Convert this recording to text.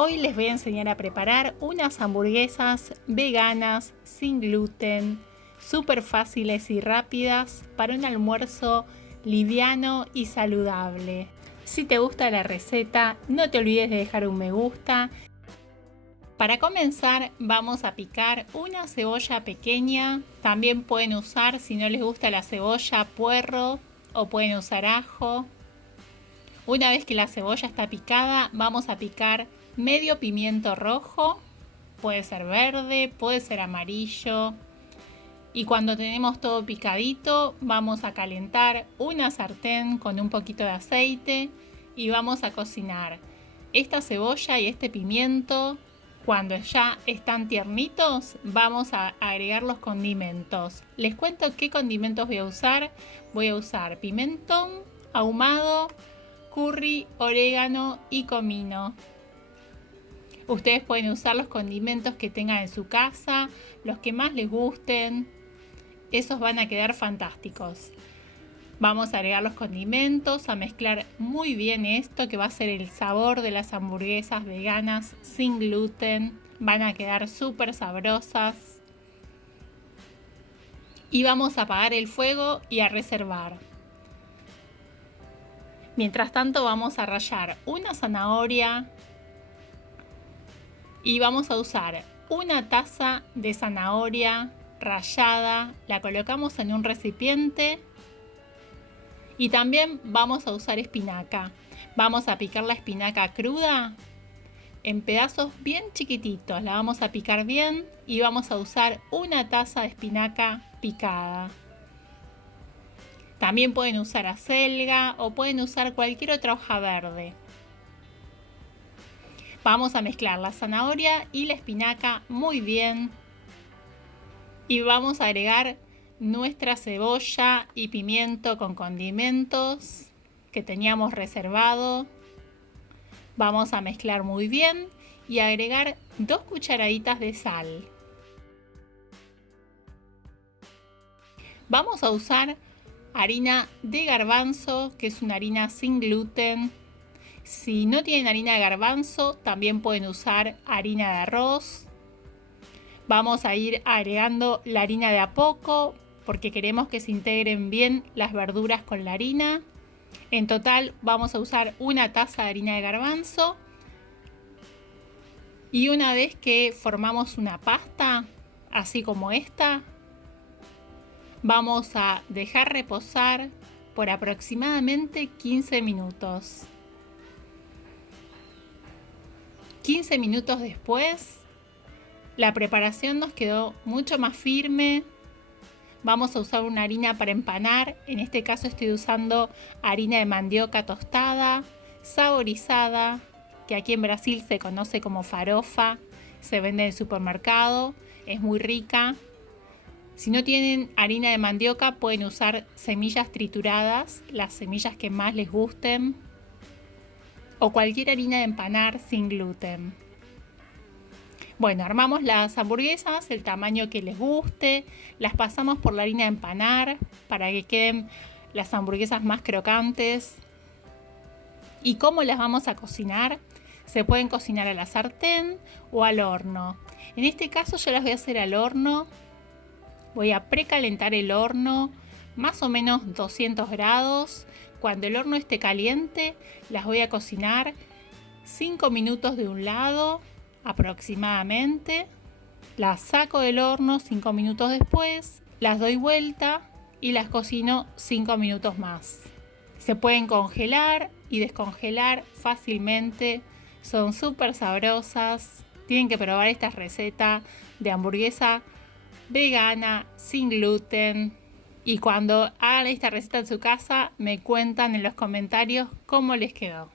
Hoy les voy a enseñar a preparar unas hamburguesas veganas, sin gluten, súper fáciles y rápidas para un almuerzo liviano y saludable. Si te gusta la receta, no te olvides de dejar un me gusta. Para comenzar vamos a picar una cebolla pequeña. También pueden usar, si no les gusta la cebolla, puerro o pueden usar ajo. Una vez que la cebolla está picada, vamos a picar medio pimiento rojo, puede ser verde, puede ser amarillo. Y cuando tenemos todo picadito, vamos a calentar una sartén con un poquito de aceite y vamos a cocinar esta cebolla y este pimiento. Cuando ya están tiernitos, vamos a agregar los condimentos. Les cuento qué condimentos voy a usar. Voy a usar pimentón ahumado, curry, orégano y comino. Ustedes pueden usar los condimentos que tengan en su casa, los que más les gusten. Esos van a quedar fantásticos. Vamos a agregar los condimentos, a mezclar muy bien esto que va a ser el sabor de las hamburguesas veganas sin gluten. Van a quedar súper sabrosas. Y vamos a apagar el fuego y a reservar. Mientras tanto vamos a rallar una zanahoria y vamos a usar una taza de zanahoria rallada. La colocamos en un recipiente y también vamos a usar espinaca. Vamos a picar la espinaca cruda en pedazos bien chiquititos. La vamos a picar bien y vamos a usar una taza de espinaca picada. También pueden usar acelga o pueden usar cualquier otra hoja verde. Vamos a mezclar la zanahoria y la espinaca muy bien. Y vamos a agregar nuestra cebolla y pimiento con condimentos que teníamos reservado. Vamos a mezclar muy bien y agregar 2 cucharaditas de sal. Vamos a usar harina de garbanzo, que es una harina sin gluten. Si no tienen harina de garbanzo, también pueden usar harina de arroz. Vamos a ir agregando la harina de a poco, porque queremos que se integren bien las verduras con la harina. En total vamos a usar una taza de harina de garbanzo. Y una vez que formamos una pasta, así como esta, vamos a dejar reposar por aproximadamente 15 minutos. 15 minutos después, la preparación nos quedó mucho más firme. Vamos a usar una harina para empanar. En este caso estoy usando harina de mandioca tostada, saborizada, que aquí en Brasil se conoce como farofa. Se vende en el supermercado, es muy rica. Si no tienen harina de mandioca, pueden usar semillas trituradas, las semillas que más les gusten, o cualquier harina de empanar sin gluten. Bueno, armamos las hamburguesas, el tamaño que les guste, las pasamos por la harina de empanar para que queden las hamburguesas más crocantes. ¿Y cómo las vamos a cocinar? Se pueden cocinar a la sartén o al horno. En este caso yo las voy a hacer al horno. Voy a precalentar el horno, más o menos 200 grados. Cuando el horno esté caliente, las voy a cocinar 5 minutos de un lado aproximadamente. Las saco del horno 5 minutos después, las doy vuelta y las cocino 5 minutos más. Se pueden congelar y descongelar fácilmente. Son súper sabrosas. Tienen que probar esta receta de hamburguesa vegana, sin gluten. Y cuando hagan esta receta en su casa, me cuentan en los comentarios cómo les quedó.